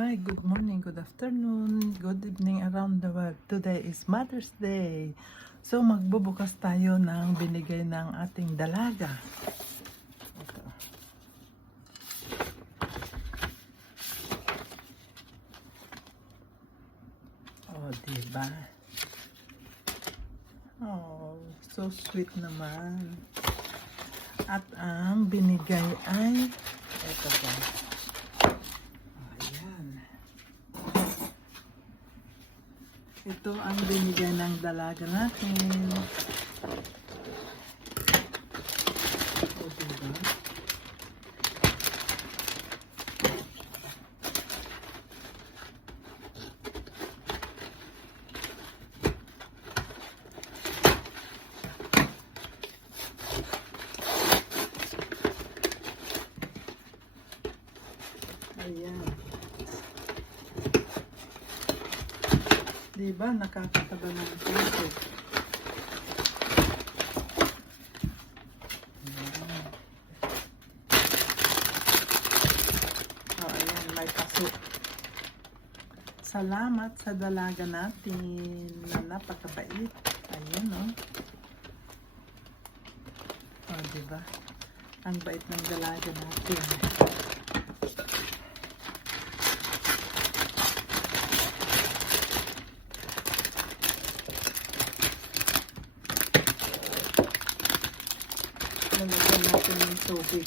Hi, good morning, good afternoon, good evening around the world. Today is Mother's Day. So magbubukas tayo ng binigay ng ating dalaga. Ito. Oh, diba? Oh, so sweet naman. At ang binigay ay ito guys. Ayan. Ito ang binigay ng dalaga natin. O, diba? Ayan. Diba, nakakataba ng puso. Oh, ayan, may paso. Salamat sa dalaga natin na napakabait. Ayan, oh. Oh, diba? Ang bait ng dalaga natin. Lalagyan natin ng tubig.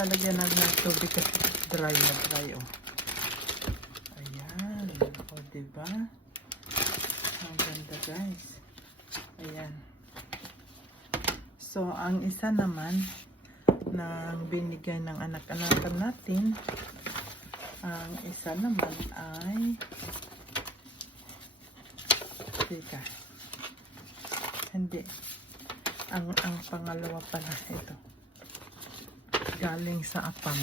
Lalagyan natin ng tubig kasi dry na dry, oh. Ayan. O, diba? Ang ganda, guys. Ayan. So, ang isa naman ng binigay ng anak-anakan natin, ang isa naman ay Teka. Hindi. Ang ang pangalawa pala ito. Galing sa apam.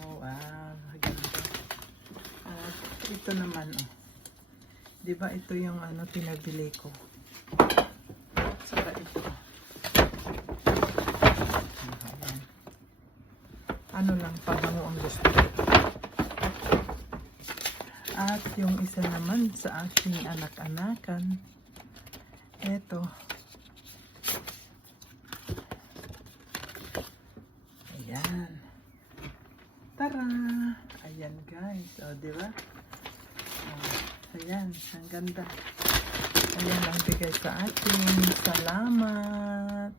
Oh, wow. Ganda. At ito naman, oh. Di ba ito yung ano pinabili ko? Saka ito. Ano lang, pabango ang gusto ko. At yung isa naman sa aking anak-anakan, eto. Ayan. Tara! Ayan guys. O, di ba? Ayan. Ang ganda. Ayan ang bigay sa atin. Salamat.